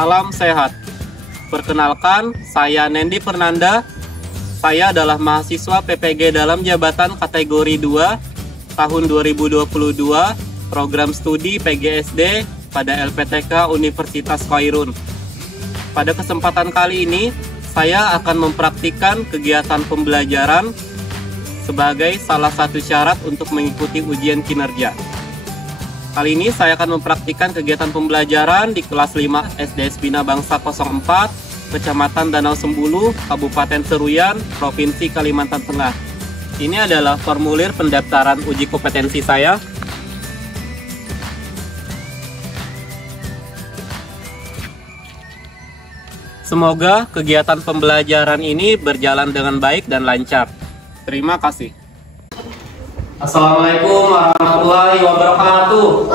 Salam sehat. Perkenalkan, saya Nendi Fernanda. Saya adalah mahasiswa PPG dalam jabatan kategori 2 tahun 2022, program studi PGSD pada LPTK Universitas Khairun. Pada kesempatan kali ini, saya akan mempraktikkan kegiatan pembelajaran sebagai salah satu syarat untuk mengikuti ujian kinerja. Kali ini saya akan mempraktikkan kegiatan pembelajaran di kelas 5 SDS Bina Bangsa 04, Kecamatan Danau Sembulu, Kabupaten Seruyan, Provinsi Kalimantan Tengah. Ini adalah formulir pendaftaran uji kompetensi saya. Semoga kegiatan pembelajaran ini berjalan dengan baik dan lancar. Terima kasih. Assalamualaikum warahmatullahi wabarakatuh.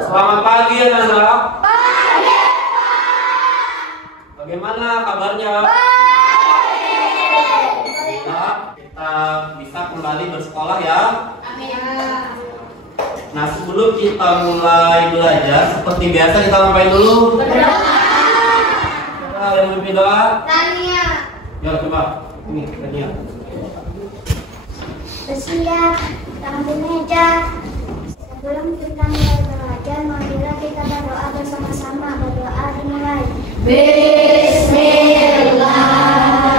Selamat pagi anak-anak. Bagaimana kabarnya? Kita bisa kembali bersekolah ya. Nah, sebelum kita mulai belajar, seperti biasa kita ngapain dulu? Berdoa. Yang memimpin doa? Tania. Ya, coba. Ini, Tania. Bersiap, tangan di meja. Sebelum kita mulai belajar, marilah kita berdoa bersama-sama. Berdoa dimulai. Bismillahirrahmanirrahim.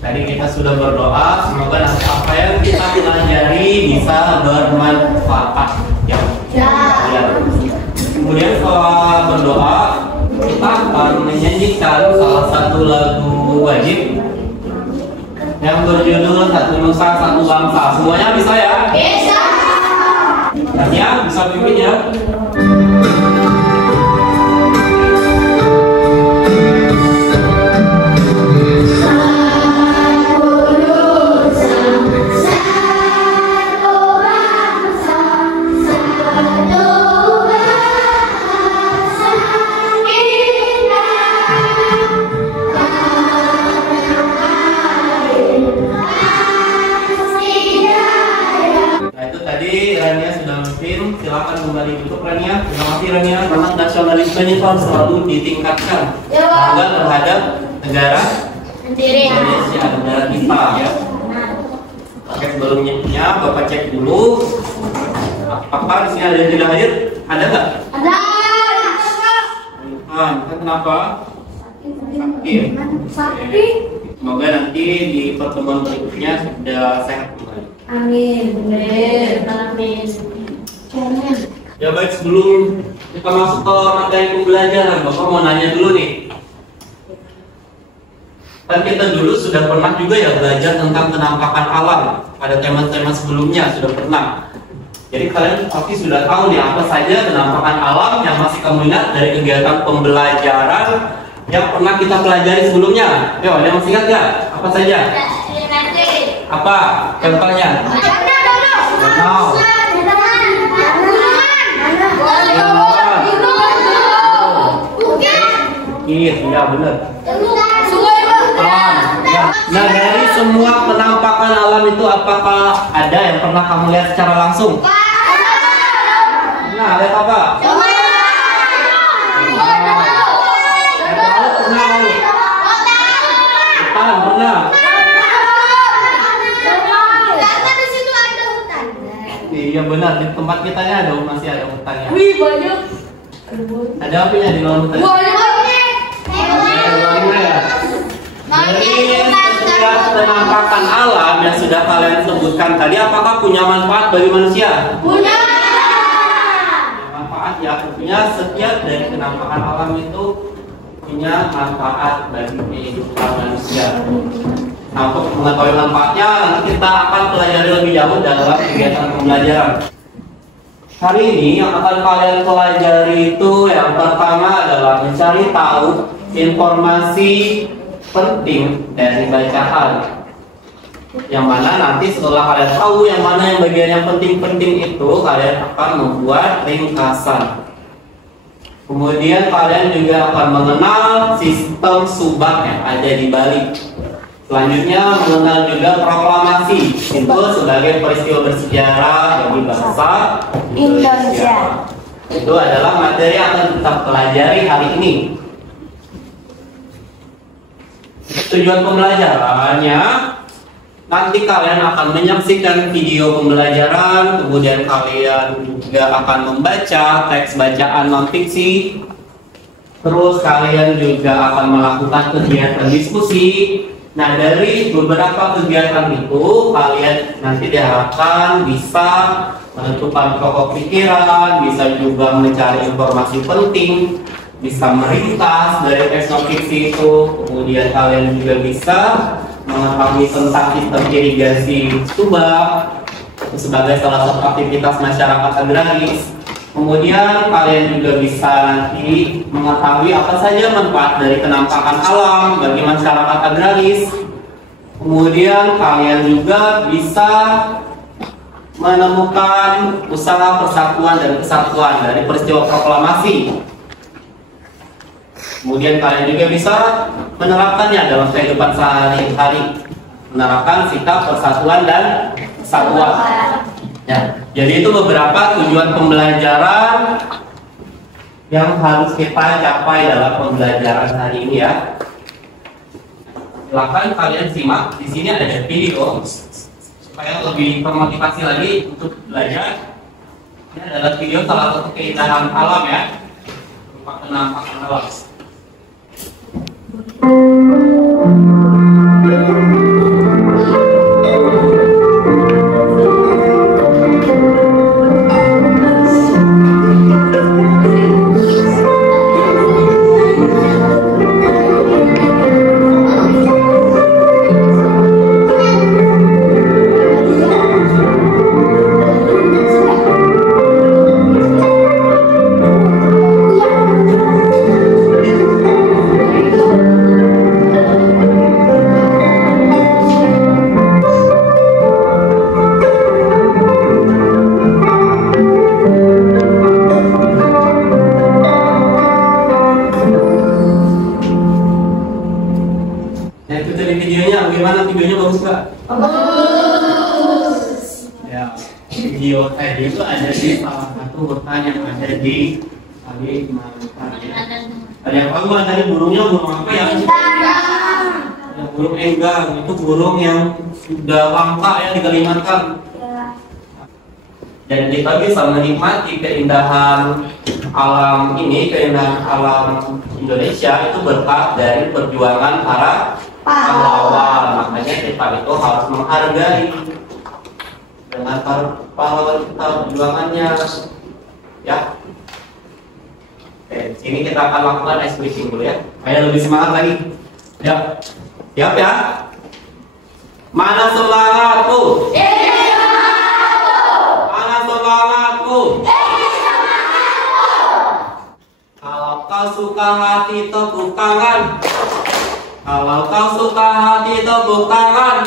Tadi kita sudah berdoa, semoga nanti apa yang kita pelajari bisa bermanfaat ya. Kemudian setelah berdoa, kita akan menyanyikan salah satu lagu wajib yang berjudul Satu Nusa Satu Bangsa. Semuanya bisa ya? Bisa. Ya, bisa pimpin ya. Silakan kembali duduk Rania. Terima kasih Rania. Semangat nasionalismenya itu harus selalu ditingkatkan bangga terhadap negara Indonesia, negara kita ya. Oke, sebelumnya Bapak cek dulu apakah di sini ada yang tidak hadir? Ada nggak? Ada. Kenapa? Sakit. Semoga nanti di pertemuan berikutnya sudah sehat kembali. Amin. Amin. Ya baik, sebelum kita masuk ke materi pembelajaran, Bapak mau nanya dulu nih. Kan kita dulu sudah pernah juga ya belajar tentang penampakan alam pada tema-tema sebelumnya, sudah pernah. Jadi kalian pasti sudah tahu nih apa saja penampakan alam yang masih kamu ingat dari kegiatan pembelajaran yang pernah kita pelajari sebelumnya. Yo, ada yang masih ingat nggak? Apa saja? Apa? Contohnya? Danau. Iya benar. Ya. Nah, dari semua penampakan alam itu apakah ada yang pernah kamu lihat secara langsung? Nah, lihat apa? Pernah. Iya benar, di tempat kita ada masih ada hutan ya. Wih, banyak. Ada apinya di luar hutan. Dari setiap penampakan alam yang sudah kalian sebutkan tadi, apakah punya manfaat bagi manusia? Punya. Manfaat ya, tentunya setiap dari penampakan alam itu punya manfaat bagi kehidupan manusia. Nah, untuk mengetahui manfaatnya, nanti kita akan pelajari lebih jauh dalam kegiatan pembelajaran. Hari ini yang akan kalian pelajari itu yang pertama adalah mencari tahu informasi penting dari bacaan. Yang mana nanti setelah kalian tahu yang mana yang bagian yang penting-penting itu, kalian akan membuat ringkasan. Kemudian kalian juga akan mengenal sistem subak yang ada di balik. Selanjutnya mengenal juga proklamasi, itu sebagai peristiwa bersejarah bagi bangsa Indonesia. Itu adalah materi yang akan kita pelajari hari ini. Tujuan pembelajarannya, nanti kalian akan menyaksikan video pembelajaran, kemudian kalian juga akan membaca teks bacaan non-fiksi, terus kalian juga akan melakukan kegiatan diskusi. Nah, dari beberapa kegiatan itu, kalian nanti diharapkan bisa menentukan pokok pikiran, bisa juga mencari informasi penting, bisa meringkas dari teks non-fiksi itu, kemudian kalian juga bisa mengetahui tentang sistem irigasi subak sebagai salah satu aktivitas masyarakat agraris. Kemudian kalian juga bisa nanti mengetahui apa saja manfaat dari kenampakan alam bagi masyarakat agraris. Kemudian kalian juga bisa menemukan usaha persatuan dan kesatuan dari peristiwa proklamasi. Kemudian kalian juga bisa menerapkannya dalam kehidupan sehari-hari, menerapkan sikap persatuan dan kesatuan. Ya, jadi itu beberapa tujuan pembelajaran yang harus kita capai dalam pembelajaran hari ini ya. Silakan kalian simak. Di sini ada video supaya lebih termotivasi lagi untuk belajar. Ini adalah video salah satu keindahan alam ya, berupa penampakan alam. Video tadi itu ada di salah satu hutan yang ada di Kalimantan. Ada yang tahu nggak tadi burungnya burung apa ya? Ya, burung enggang itu burung yang sudah langka ya di Kalimantan. Dan kita bisa menikmati keindahan alam ini, keindahan alam Indonesia itu berkat dari perjuangan para pahlawan. Makanya kita itu harus menghargai dengan pahlawan kita perjuangannya ya. Oke, sini kita akan lakukan ice breathing dulu ya. Ayo lebih semangat lagi. Ya. Siap ya? Mana semangatku? Mana semangatku? Kalau kau suka hati tepuk tangan. Kalau kau suka hati tepuk tangan.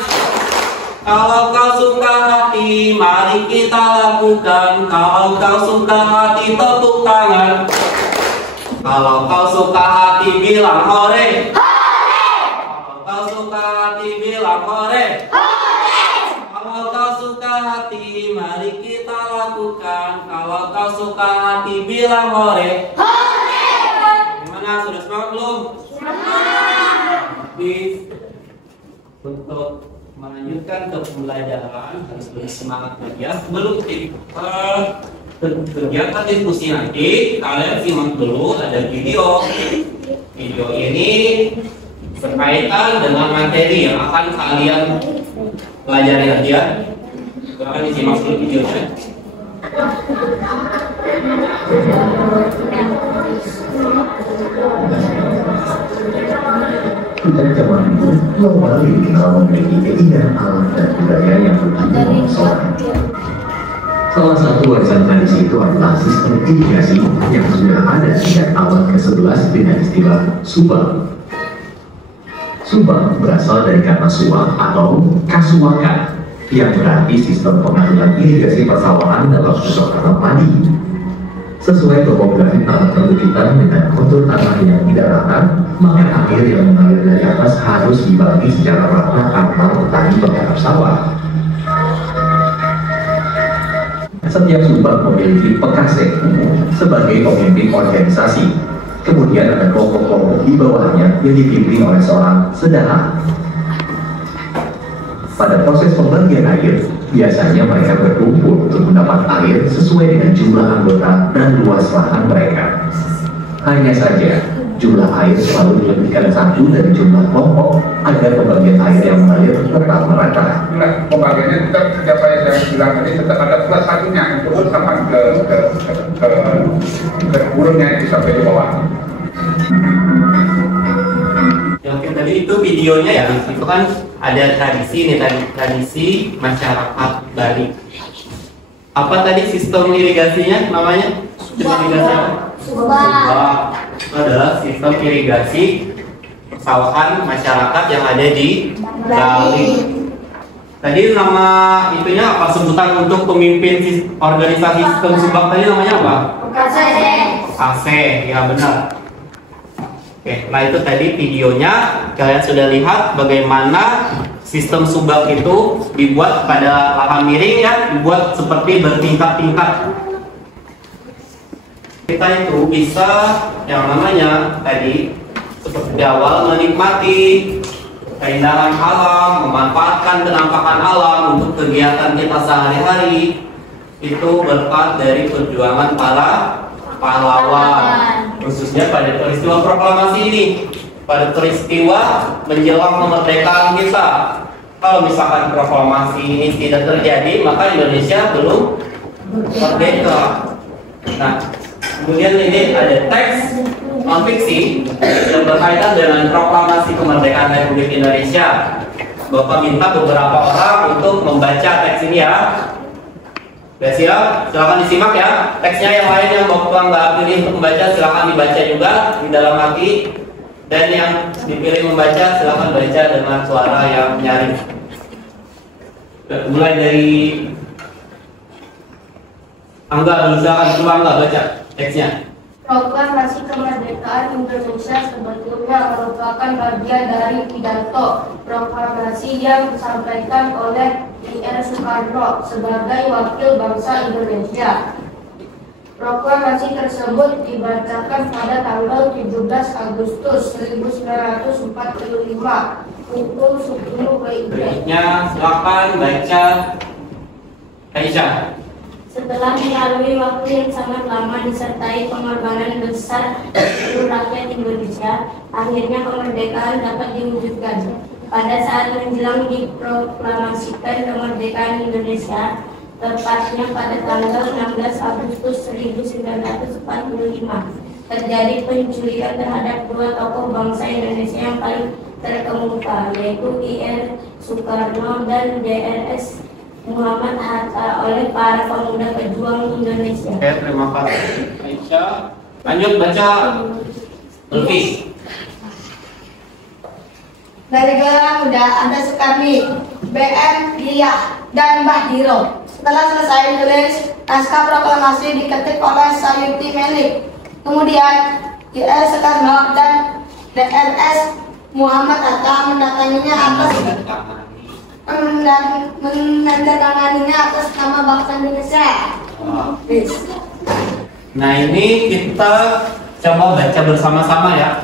Kalau kau suka hati, mari kita lakukan. Kalau kau suka hati, tepuk tangan. Kalau kau suka hati, bilang hore. Kalau kau suka hati, bilang hore. Kalau kau suka hati, mari kita lakukan. Kalau kau suka hati, bilang hore. Gimana, sudah semangat belum? Habis untuk melanjutkan ke pembelajaran harus lebih semangat lagi ya. Sebelum kegiatan diskusi nanti, kalian simak dulu ada video. Video ini berkaitan dengan materi yang akan kalian pelajari nanti ya. Silahkan disimak dulu videonya. Sejak zaman itu, Pulau Bali dikenal memiliki keindahan alam dan budaya yang begitu mempesona. Salah satu warisan tradisi itu adalah sistem irigasi yang sudah ada sejak abad ke-11 dengan istilah subak. Subak berasal dari kata suak atau kasuakan, yang berarti sistem pengaduan irigasi persawahan dalam susunan tanam padi. Sesuai topografi tanah perbukitan dengan kontur tanah yang tidak rata, maka air yang mengalir dari atas harus dibagi secara rata antar petani penggarap sawah. Setiap subak memiliki pekasek sebagai pemimpin organisasi. Kemudian ada kelompok-kelompok di bawahnya yang dipimpin oleh seorang sedahak. Pada proses pembagian air, biasanya mereka berkumpul untuk mendapat air sesuai dengan jumlah anggota dan luas lahan mereka. Hanya saja, jumlah air selalu dilebihkan satu dari jumlah kelompok agar pembagian air yang mengalir tetap merata. Pembagiannya tetap siapa yang saya bilang tadi tetap ada plus satunya untuk sampai ke burungnya itu sampai di bawah. Oke, tadi itu videonya ya, itu kan ada tradisi nih tadi, tradisi masyarakat Bali. Apa tadi sistem irigasinya namanya? Sistem irigasi apa? Subak. Itu adalah sistem irigasi persawahan masyarakat yang ada di Bali. Tadi nama itunya apa, sebutan untuk pemimpin organisasi sistem subak tadi namanya apa? Kase, ya benar. Oke, nah itu tadi videonya, kalian sudah lihat bagaimana sistem subak itu dibuat pada lahan miring ya, dibuat seperti bertingkat-tingkat. Kita itu bisa yang namanya tadi seperti di awal menikmati keindahan alam, memanfaatkan penampakan alam untuk kegiatan kita sehari-hari. Itu berkat dari perjuangan para pahlawan, khususnya pada peristiwa proklamasi ini, pada peristiwa menjelang kemerdekaan kita. Kalau misalkan proklamasi ini tidak terjadi, maka Indonesia belum merdeka. Nah, kemudian ini ada teks non-fiksi yang berkaitan dengan proklamasi kemerdekaan Republik Indonesia. Bapak minta beberapa orang untuk membaca teks ini ya. Sudah siap? Silahkan disimak ya. Teksnya yang lain yang Bapak nggak pilih untuk membaca, silahkan dibaca juga di dalam hati. Dan yang dipilih membaca, silahkan baca dengan suara yang nyaring. Mulai dari Angga, silakan coba Angga baca teksnya. Proklamasi kemerdekaan Indonesia sebetulnya merupakan bagian dari pidato proklamasi yang disampaikan oleh I.R. Soekarno sebagai wakil bangsa Indonesia. Proklamasi tersebut dibacakan pada tanggal 17 Agustus 1945 pukul 10 WIB. Berikutnya silakan baca Aisyah. Setelah melalui waktu yang sangat lama disertai pengorbanan besar seluruh rakyat Indonesia, akhirnya kemerdekaan dapat diwujudkan. Pada saat menjelang diproklamasikan kemerdekaan Indonesia, tepatnya pada tanggal 16 Agustus 1945, terjadi penculikan terhadap dua tokoh bangsa Indonesia yang paling terkemuka, yaitu I.R. Soekarno dan Drs. Muhammad Hatta oleh para pemuda pejuang Indonesia. Oke, terima kasih Aisyah. Lanjut baca Lutfi. Dari Gelora Muda ada Sukarni, BM Diah, dan Mbah Diro. Setelah selesai menulis, naskah proklamasi diketik oleh Sayuti Melik. Kemudian I.R. Soekarno dan Drs. Muhammad Hatta mendatanginya atas menandatanganinya atas nama bangsa Indonesia. Nah, ini kita coba baca bersama-sama ya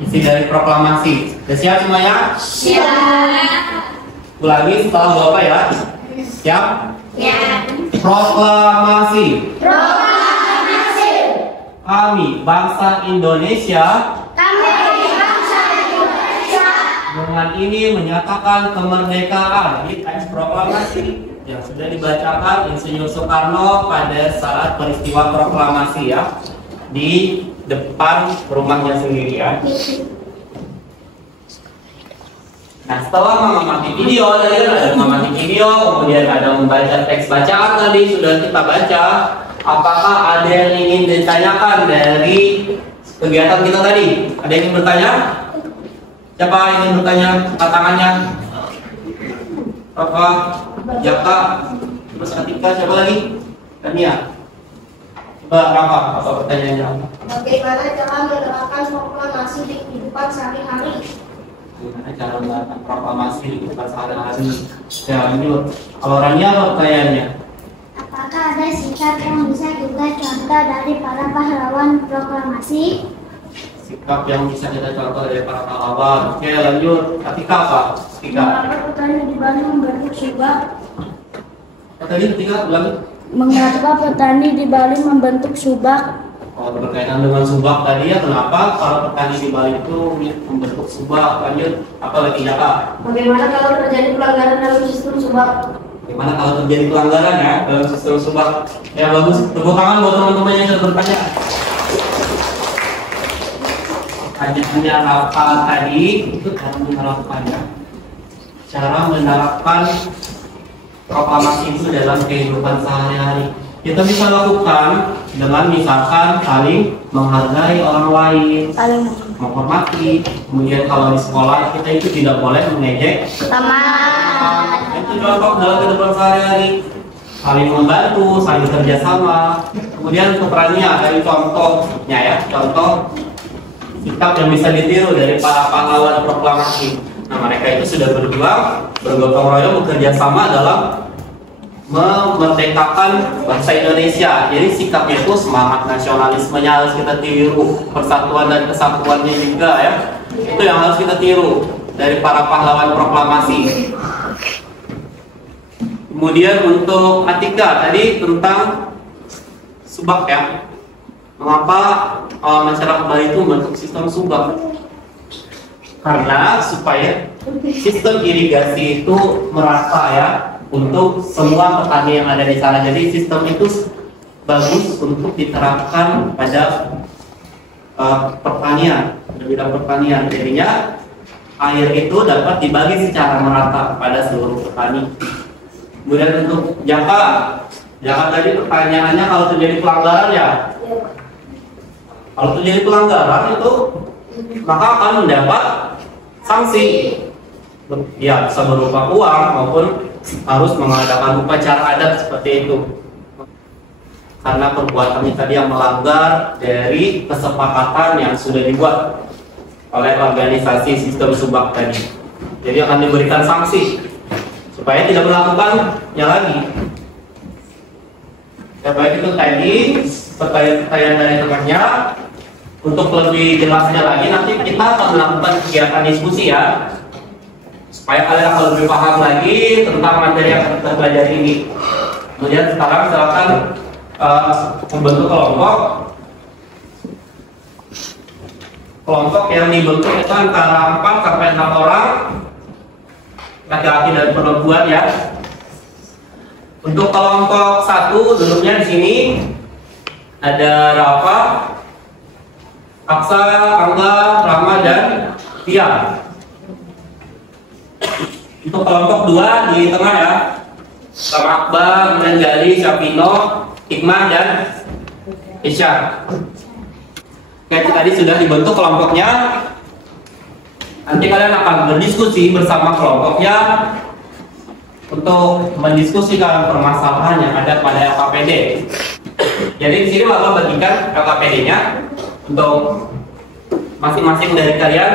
isi dari proklamasi. Sudah siap semuanya? Siap. Ulangi setelah Bapak ya. Siap? Ya. Proklamasi. Proklamasi. Kami bangsa Indonesia. Kami bangsa Indonesia. Dengan ini menyatakan kemerdekaan di teks proklamasi yang sudah dibacakan Insinyur Soekarno pada saat peristiwa proklamasi ya di depan rumahnya sendiri ya. Nah, setelah mengamati video tadi kan ada mengamati video, kemudian ada membaca teks bacaan tadi sudah kita baca. Apakah ada yang ingin ditanyakan dari kegiatan kita tadi? Ada yang ingin bertanya? Siapa ingin bertanya? Angkat tangannya. Rafa, Jaka, terus Atika, siapa lagi? Tania. Coba Rafa, apa pertanyaannya? Bagaimana cara menerapkan proklamasi di kehidupan sehari-hari? Gimana cara melakukan proklamasi di kehidupan sehari-hari? Ya, lanjut. Kalau Rania, apa pertanyaannya? Apakah ada sikap yang bisa kita contoh dari para pahlawan proklamasi? Sikap yang bisa kita contoh dari para pahlawan. Oke, lanjut. Atika apa? Atika. Mengapa petani di Bali membentuk subak? Apa tadi? Atika, ulang. Mengapa petani di Bali membentuk subak? Kalau berkaitan dengan subak tadi ya, kenapa para petani di Bali itu membentuk subak? Lanjut. Apa lagi, Jaka? Bagaimana kalau terjadi pelanggaran dalam sistem subak? Gimana kalau terjadi pelanggaran ya dalam sistem subak? Ya bagus. Tepuk tangan buat teman-teman yang sudah bertanya. Pertanyaannya apa tadi? Itu cara menerapkannya. Cara menerapkan proklamasi itu dalam kehidupan sehari-hari. Kita bisa lakukan dengan misalkan saling menghargai orang lain, menghormati. Kemudian kalau di sekolah kita itu tidak boleh mengejek Teman. itu contoh dalam kehidupan sehari-hari. Saling membantu, saling kerjasama. Kemudian untuk Rania dari contohnya ya, contoh sikap yang bisa ditiru dari para pahlawan proklamasi. Nah, mereka itu sudah berjuang, bergotong royong, bekerja sama dalam memerdekakan bangsa Indonesia. Jadi sikapnya itu semangat nasionalismenya harus kita tiru, persatuan dan kesatuannya juga ya. Itu yang harus kita tiru dari para pahlawan proklamasi. Kemudian untuk Atika tadi tentang subak ya. Mengapa masyarakat Bali itu membentuk sistem subak? Karena supaya sistem irigasi itu merata ya untuk semua petani yang ada di sana. Jadi sistem itu bagus untuk diterapkan pada pertanian, pada bidang pertanian. Jadinya air itu dapat dibagi secara merata pada seluruh petani. Kemudian untuk Jaka tadi pertanyaannya kalau terjadi pelanggaran ya. Kalau terjadi pelanggaran itu maka akan mendapat sanksi. Ya, bisa berupa uang maupun harus mengadakan upacara adat seperti itu. Karena perbuatannya tadi yang melanggar dari kesepakatan yang sudah dibuat oleh organisasi sistem subak tadi. Jadi akan diberikan sanksi supaya tidak melakukannya lagi. Ya, baik itu tadi pertanyaan dari temannya. Untuk lebih jelasnya lagi nanti kita akan melakukan kegiatan diskusi ya, supaya kalian akan lebih paham lagi tentang materi yang kita pelajari ini. Kemudian sekarang silakan membentuk kelompok yang dibentuk itu antara 4 sampai 6 orang laki-laki dan perempuan ya. Untuk kelompok 1 duduknya di sini ada Rafa, Aksa, Angga, Rama, dan Tia. Untuk kelompok 2 di tengah ya, sama Akbar, kemudian Gali, Syafino, Hikmah, dan Isya. Oke, tadi sudah dibentuk kelompoknya. Nanti kalian akan berdiskusi bersama kelompoknya untuk mendiskusikan permasalahan yang ada pada LKPD. Jadi di sini Bapak bagikan LKPD-nya untuk masing-masing dari kalian.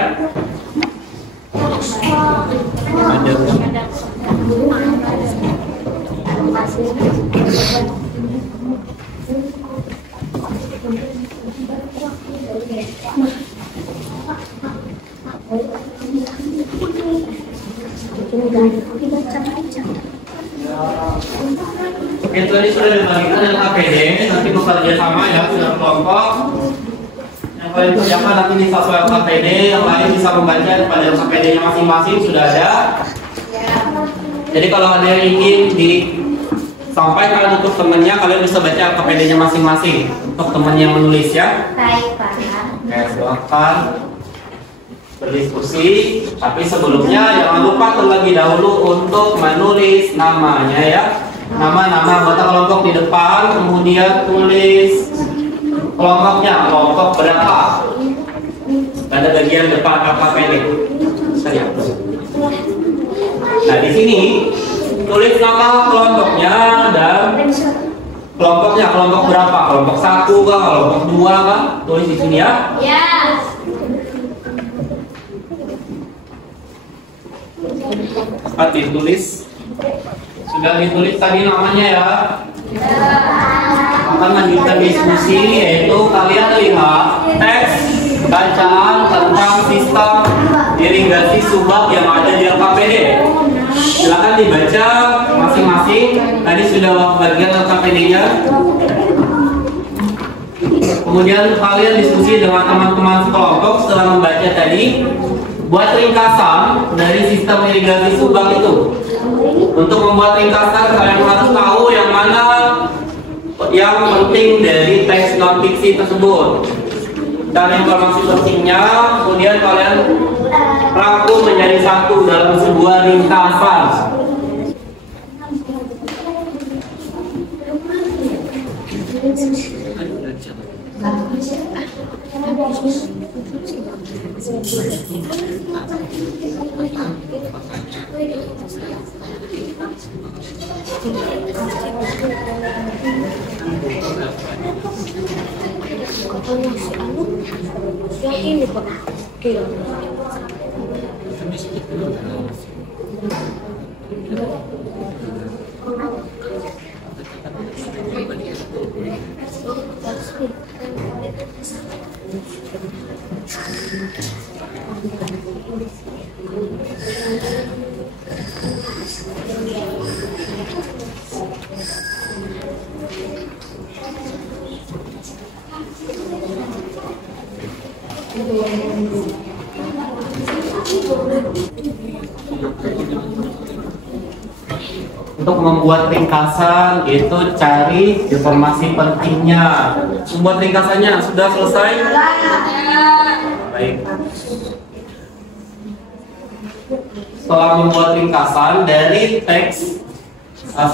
Itu tadi sudah dibagikan dengan KPD, nanti bekerja sama ya sudah kelompok. Yang paling pertama nanti di satu KPD, yang lain bisa membaca pada KPD-nya masing-masing sudah ada. Jadi kalau ada yang ingin disampaikan untuk temannya, kalian bisa baca KPD-nya masing-masing untuk teman yang menulis ya. Baik, Pak. Oke, silakan berdiskusi. Tapi sebelumnya jangan lupa terlebih dahulu untuk menulis namanya ya. Nama-nama anggota kelompok di depan, kemudian tulis kelompoknya, kelompok berapa. Ada bagian depan KPD. Nah, di sini tulis nama kelompoknya dan kelompok berapa? Kelompok 1 kah? Kelompok 2 kah? Tulis di sini ya. Ya. Cepat ditulis. Sudah ditulis tadi namanya ya. Akan lanjutkan diskusi, yaitu kalian lihat teks bacaan tentang sistem irigasi subak yang ada di LKPD. Silakan dibaca masing-masing. Tadi sudah bagian LKPD-nya. Kemudian kalian diskusi dengan teman-teman sekelompok setelah membaca tadi. Buat ringkasan dari sistem irigasi subak itu. Untuk membuat ringkasan kalian harus tahu yang mana yang penting dari teks non fiksi tersebut dan informasi pentingnya. Kemudian kalian rangkum menjadi satu dalam sebuah ringkasan. Untuk membuat ringkasan itu cari informasi pentingnya. Membuat ringkasannya sudah selesai? Baik. Setelah membuat ringkasan dari teks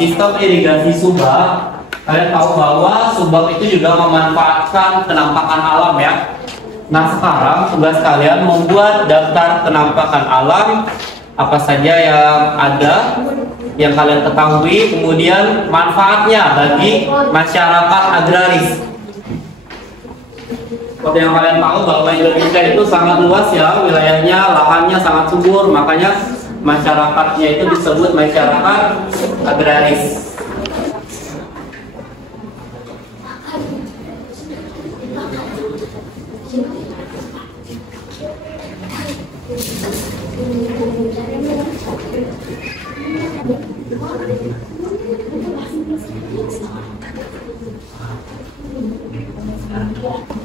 sistem irigasi subak, kalian tahu bahwa subak itu juga memanfaatkan kenampakan alam ya. Nah, sekarang tugas kalian membuat daftar kenampakan alam apa saja yang ada, yang kalian ketahui, kemudian manfaatnya bagi masyarakat agraris. Seperti yang kalian tahu bahwa Indonesia itu sangat luas ya, wilayahnya, lahannya sangat subur, makanya masyarakatnya itu disebut masyarakat agraris.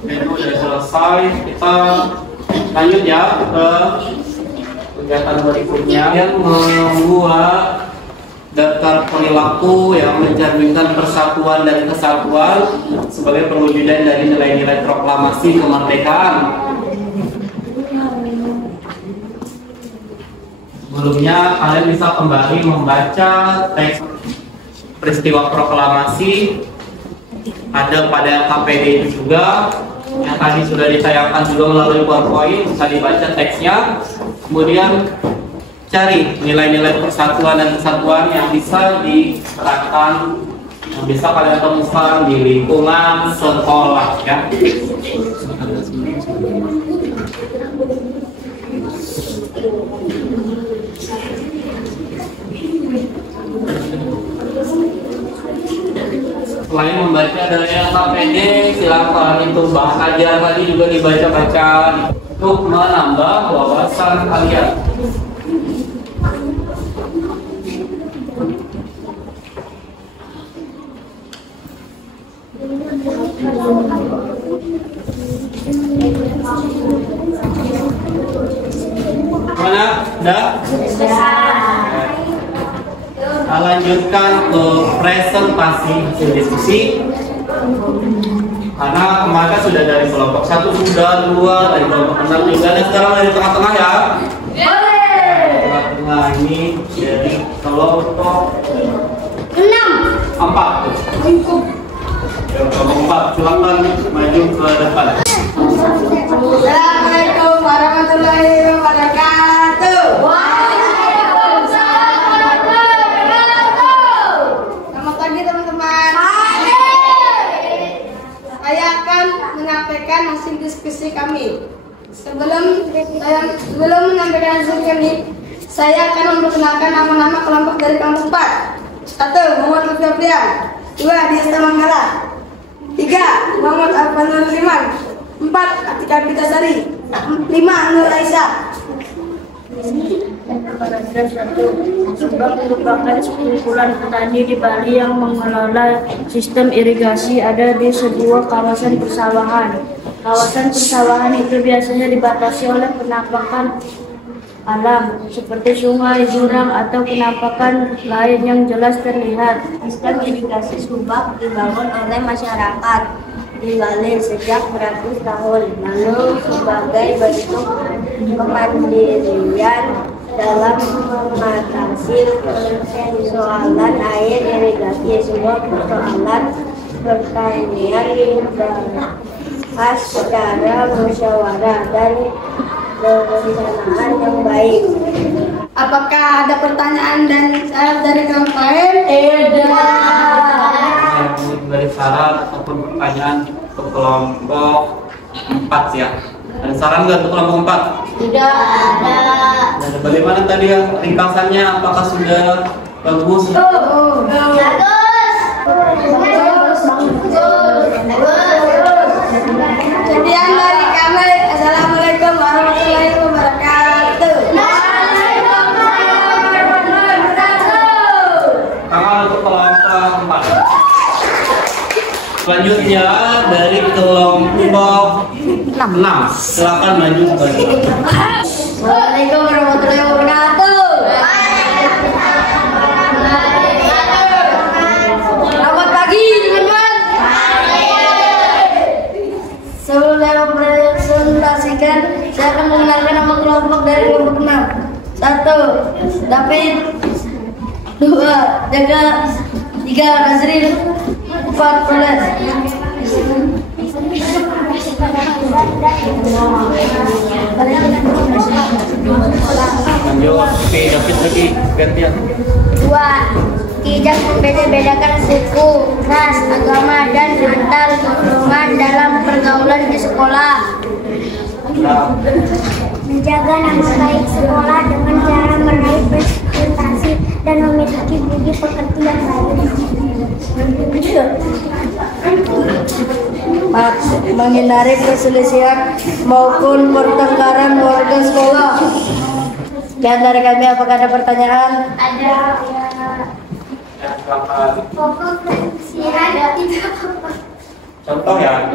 Itu sudah selesai, kita lanjut ya ke kegiatan berikutnya yang membuat daftar perilaku yang mencerminkan persatuan dan kesatuan sebagai perwujudan dari nilai-nilai proklamasi kemerdekaan. Sebelumnya kalian bisa kembali membaca teks peristiwa proklamasi ada pada KPD itu juga, yang tadi sudah ditayangkan juga melalui PowerPoint. Bisa dibaca teksnya, kemudian cari nilai-nilai persatuan dan kesatuan yang bisa diterapkan, yang bisa kalian temukan di lingkungan sekolah ya. Selain membaca dari LKPD, silakan itu bahas aja tadi juga dibaca-baca untuk menambah wawasan kalian. Mana? Udah? Kita lanjutkan ke presentasi hasil diskusi. Karena kemarin sudah dari kelompok 1 sudah, 2 dari kelompok 6 juga, dan sekarang dari tengah-tengah ya. Tengah-tengah ini dari kelompok 4. Kelompok 4, silakan maju ke depan. Assalamualaikum warahmatullahi wabarakatuh. Sebelum menyampaikan hasil kami, saya akan memperkenalkan nama-nama kelompok dari kelompok 4. 1. Muhammad Lutfi Afrian. 2. Diasta Manggala. 3. Muhammad Alfanul Liman. 4. Atika Pitasari. 5. Nur Aisyah. Paragraf 1. Subak merupakan sekumpulan petani di Bali yang mengelola sistem irigasi ada di sebuah kawasan persawahan. Kawasan persawahan itu biasanya dibatasi oleh penampakan alam seperti sungai, jurang, atau penampakan lain yang jelas terlihat. Sistem irigasi Subak dibangun oleh masyarakat di Bali sejak beratus tahun lalu sebagai bentuk kemandirian dalam mengatasi persoalan air irigasi. Sebuah persoalan pertanian dibahas secara musyawarah dan perencanaan yang baik. Apakah ada pertanyaan dan saran dari kelompok lain? Dari saran ataupun pertanyaan untuk kelompok 4 ya. Ada saran nggak untuk kelompok 4? Tidak ada. Dan bagaimana tadi ya ringkasannya? Apakah sudah bagus? Sekian dari kami. Assalamualaikum warahmatullahi wabarakatuh. Tangan untuk kelompok 4. Selanjutnya dari kelompok 6. Silakan maju sebagai. Assalamualaikum warahmatullahi wabarakatuh. Selamat pagi teman-teman. Sebelum saya mempresentasikan, saya akan mengenalkan nama kelompok dari kelompok 6. 1. David. 2. Jaga. 3. Nazril. 4. Proles. Lanjut, oke, David lagi gantian. 2. Tidak membeda-bedakan suku, ras, agama, dan antar golongan dalam pergaulan di sekolah. Menjaga nama baik sekolah dengan cara meraih prestasi dan memiliki budi pekerti yang baik. 4. Menghindari perselisihan maupun pertengkaran warga sekolah. Sekian dari kami. Apakah ada pertanyaan? Ada. Silakan. Pokok perselisihan tidak apa-apa. Contoh ya,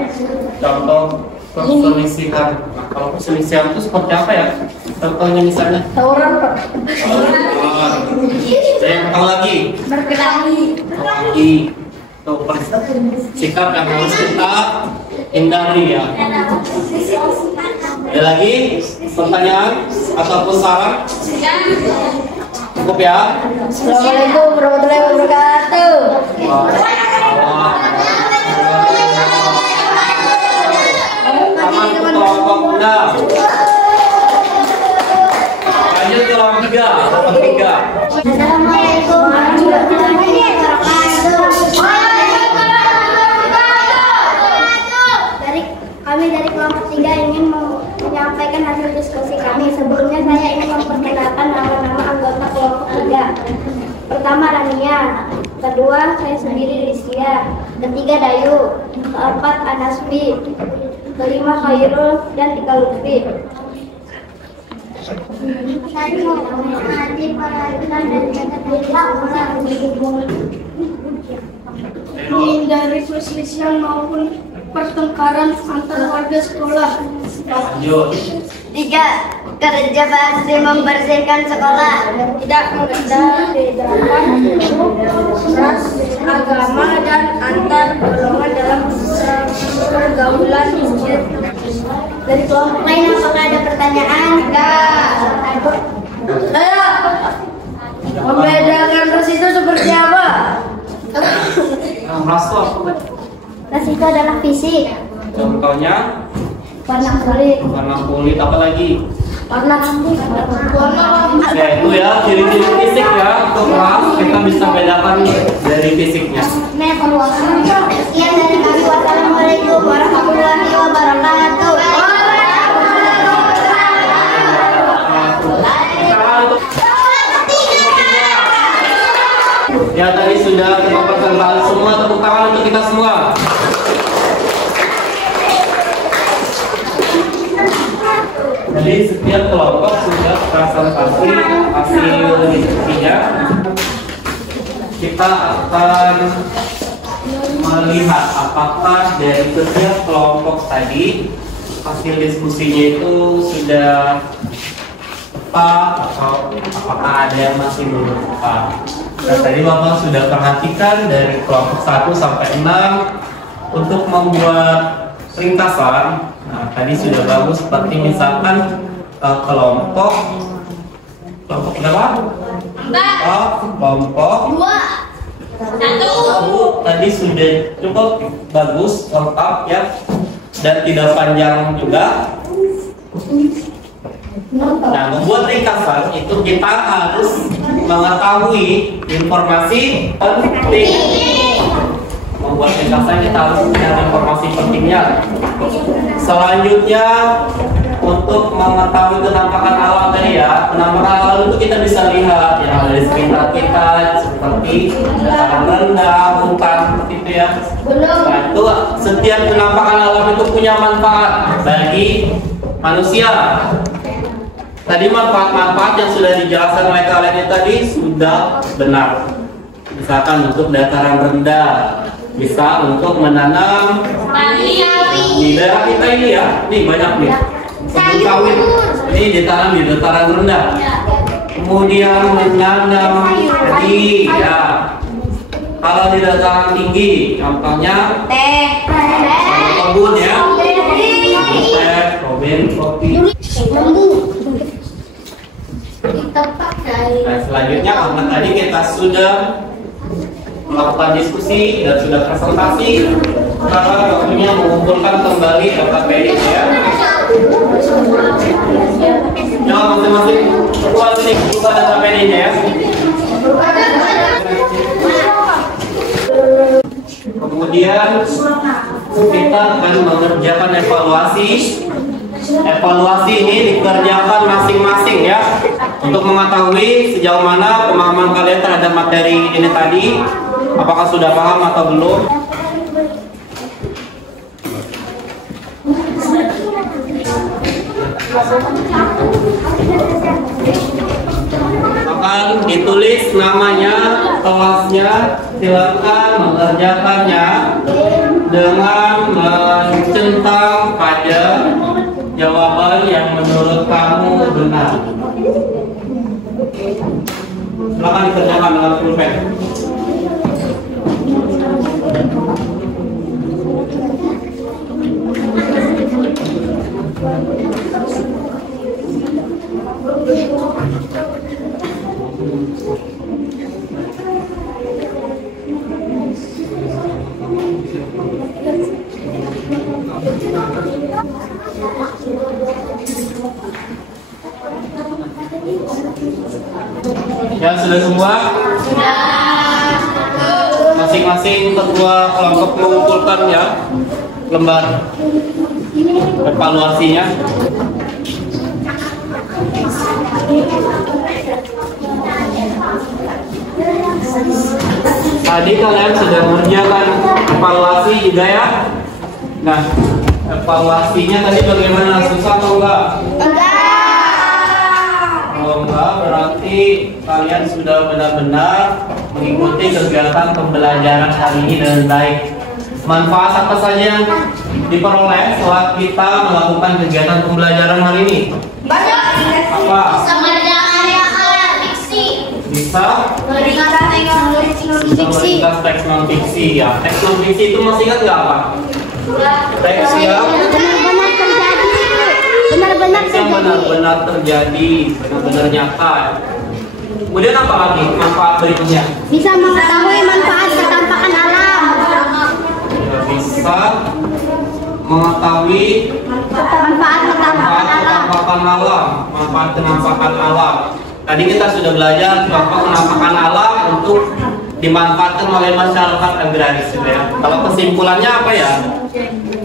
contoh perselisihan. Nah, kalau perselisihan itu seperti apa ya? Contohnya misalnya. Tawuran, Pak. Saya tahu lagi. Berkelahi. Lagi. Tuh, sikap yang harus kita hindari ya. Ada lagi pertanyaan ataupun saran? Cukup ya. Assalamualaikum warahmatullahi wabarakatuh. Selamat kelompok 6. Lanjut kelompok 3. Assalamualaikum warahmatullahi wabarakatuh. Kami dari kelompok 3 ingin menyampaikan hasil diskusi kami. Sebelumnya saya ingin memperkenalkan nama-nama anggota kelompok 3. Pertama Rania, kedua saya sendiri Rizkia, ketiga Dayu, keempat Anasbi, kelima Khairul, dan Tika Lutfi. Menghindari perselisihan maupun pertengkaran antar warga sekolah. Lanjut. 3. Kerja bakti membersihkan sekolah. Tidak membedakan ras, agama, dan antar golongan dalam pergaulan. Dari kelompok lain apakah ada pertanyaan? Saya membedakan ras itu seperti apa? Ras itu apa? Ras itu adalah fisik. Contohnya Warna kulit. warna kulit, apa lagi? Warna Ya itu ya ciri-ciri fisik ya untuk ras kita bisa bedakan dari fisiknya. Sekian dari kami. Wassalamualaikum warahmatullahi wabarakatuh. setiap kelompok sudah presentasi hasil diskusinya. Kita akan melihat apakah dari setiap kelompok tadi hasil diskusinya itu sudah tepat atau apakah ada yang masih belum tepat. Nah, tadi Bapak sudah perhatikan dari kelompok 1 sampai 6 untuk membuat ringkasan. Nah, tadi sudah bagus seperti misalkan kelompok berapa? Kelompok 1 tadi sudah cukup bagus, lengkap ya, dan tidak panjang juga. Nah, membuat ringkasan itu kita harus mengetahui informasi penting. Membuat ringkasan kita harus punya informasi pentingnya. Selanjutnya, untuk mengetahui penampakan alam tadi ya, penampakan alam itu kita bisa lihat yang ada di sekitar kita seperti dataran rendah, hutan, seperti itu ya. Nah, itu setiap penampakan alam itu punya manfaat bagi manusia. Tadi manfaat-manfaat yang sudah dijelaskan oleh kalian tadi sudah benar. Misalkan untuk dataran rendah, bisa untuk menanam di daerah kita ini ya, ini banyak nih. Sebelum sawit ini ditanam di dataran rendah. Kemudian menanam padi ya. Kalau di dataran tinggi, contohnya kebun ya, teh, robin, kopi. Nah, selanjutnya karena tadi kita sudah melakukan diskusi dan sudah presentasi, sekarang waktunya mengumpulkan kembali data PD ya. Ya, masing-masing buat ini buka data PD-nya ya. Kemudian kita akan mengerjakan evaluasi. Evaluasi ini dikerjakan masing-masing ya, untuk mengetahui sejauh mana pemahaman kalian terhadap materi ini tadi, apakah sudah paham atau belum. Akan ditulis namanya, kelasnya, silakan mengerjakannya dengan mencentang pada jawaban yang menurut kamu benar. Silakan dikerjakan dengan pulpen. Ya, sudah semua? Masing-masing ketua kelompok mengumpulkan ya lembar evaluasinya. Tadi kalian sudah mengerjakan evaluasi juga ya. Nah, evaluasinya tadi bagaimana? Susah atau enggak? Kalau enggak, berarti kalian sudah benar-benar mengikuti kegiatan pembelajaran hari ini dengan baik. Manfaat apa saja yang diperoleh setelah kita melakukan kegiatan pembelajaran hari ini? Banyak. Apa? Bisa meringkas teks non fiksi ya. Teks non fiksi itu masih ingat nggak apa? Teks yang benar-benar terjadi, benar-benar nyata. Kemudian apa lagi manfaat berikutnya? Bisa mengetahui manfaat penampakan alam. Ya, bisa mengetahui Manfaat penampakan alam, manfaat penampakan alam. Tadi kita sudah belajar contoh penampakan alam untuk dimanfaatkan oleh masyarakat agraris ya. Kalau kesimpulannya apa ya?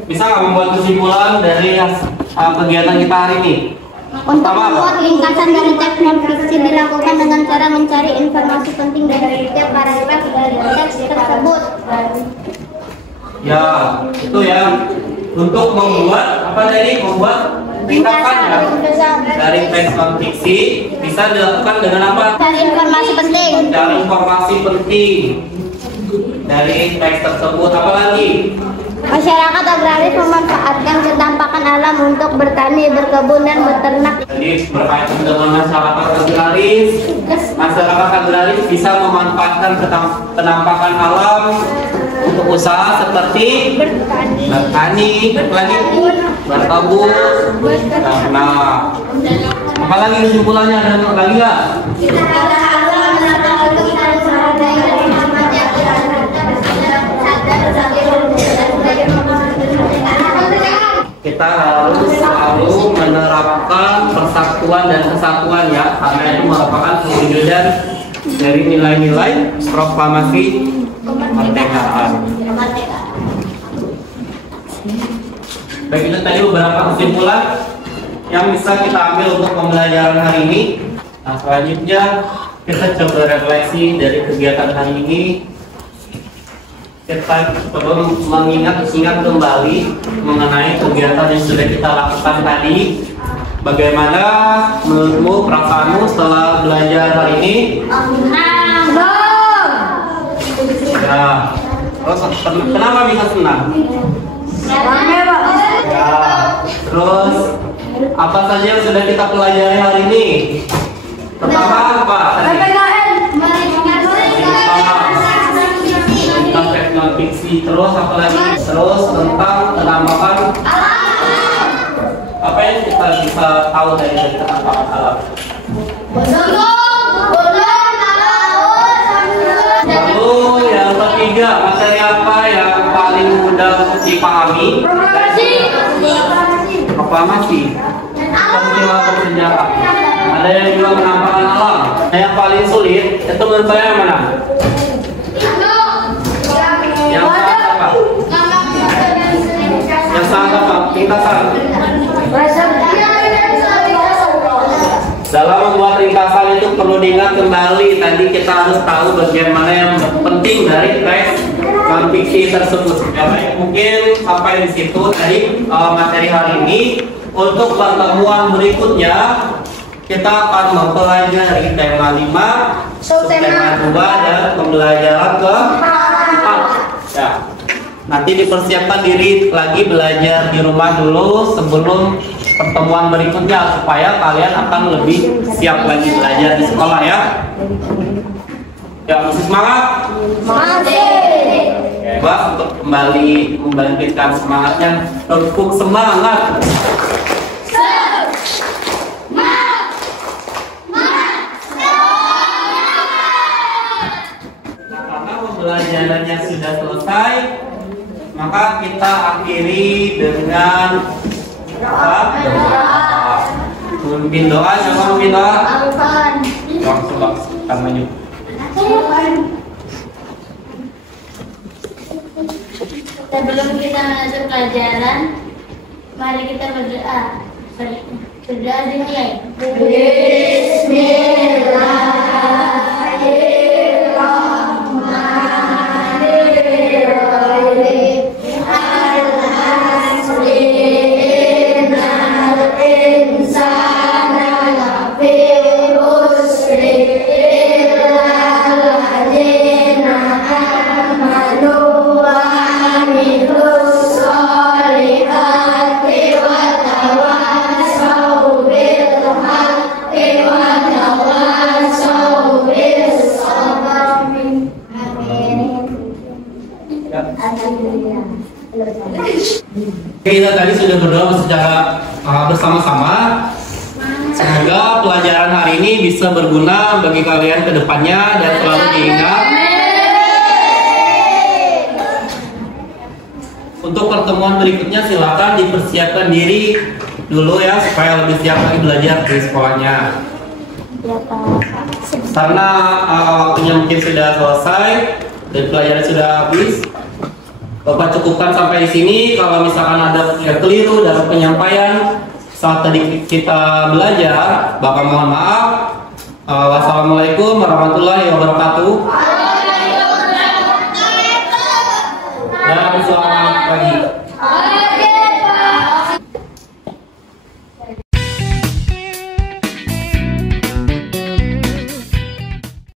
Bisa nggak membuat kesimpulan dari kegiatan kita hari ini? Untuk membuat ringkasan dari teks non fiksi dilakukan dengan cara mencari informasi penting dari setiap paragraf dari teks tersebut. Ya, itu ya. Untuk membuat apa tadi? Membuat ringkasan ya. Dari teks non fiksi bisa dilakukan dengan apa? Cari informasi penting. Cari informasi penting dari teks tersebut. Apa lagi? Masyarakat agraris memanfaatkan ketampakan alam untuk bertani, berkebun, dan beternak. Jadi berkaitan dengan masyarakat agraris, masyarakat agraris bisa memanfaatkan kenampakan alam untuk usaha seperti bertani, berkebun. Nah, apalagi kesimpulannya, ada lagi nggak? Kita harus selalu menerapkan persatuan dan kesatuan ya, karena itu merupakan perwujudan dari nilai-nilai proklamasi kemerdekaan. Baik, itu tadi beberapa kesimpulan yang bisa kita ambil untuk pembelajaran hari ini. Nah, selanjutnya kita coba refleksi dari kegiatan hari ini. Kita perlu mengingat kembali mengenai kegiatan yang sudah kita lakukan tadi. Bagaimana menurutmu, perasaanmu setelah belajar hari ini? Ya. Terus kenapa bisa senang? Ya. Terus apa saja yang sudah kita pelajari hari ini? Pertama apa? Tentang fiksi, terus apa lagi? Terus tentang penampakan apa yang kita bisa tahu dari penampakan alam? Lalu yang ketiga, materi apa yang paling mudah dipahami? Proklamasi. Peristiwa bersejarah. Ada yang juga penampakan alam. Yang paling sulit itu menurut saya yang mana? Yang salah apa? Yang salah apa? Ringkasan. Dalam membuat ringkasan itu perlu diingat kembali. Tadi kita harus tahu bagian mana yang penting dari teks non fiksi tersebut. Ya, baik, mungkin sampai di situ tadi materi hari ini. Untuk pertemuan berikutnya kita akan mempelajari tema 5, subtema 2 dan pembelajaran ke-4. Ya. Nanti dipersiapkan diri lagi belajar di rumah dulu sebelum pertemuan berikutnya supaya kalian akan lebih siap lagi belajar di sekolah ya. Ya, masih semangat? Hebat untuk kembali membangkitkan semangatnya. Tepuk semangat. Pembelajarannya sudah selesai, maka kita akhiri dengan memimpin doa. Siapa memimpin doa? Coba kita maju. Sebelum kita masuk pelajaran, mari kita berdoa. Berdoa dimulai. Kita tadi sudah berdoa secara bersama-sama. Semoga pelajaran hari ini bisa berguna bagi kalian ke depannya dan selalu diingat. Untuk pertemuan berikutnya silakan dipersiapkan diri dulu ya supaya lebih siap lagi belajar di sekolahnya. Karena waktunya mungkin sudah selesai dan pelajaran sudah habis. Bapak cukupkan sampai di sini. Kalau misalkan ada yang keliru dalam penyampaian saat tadi kita belajar, Bapak mohon maaf. Wassalamualaikum warahmatullahi wabarakatuh.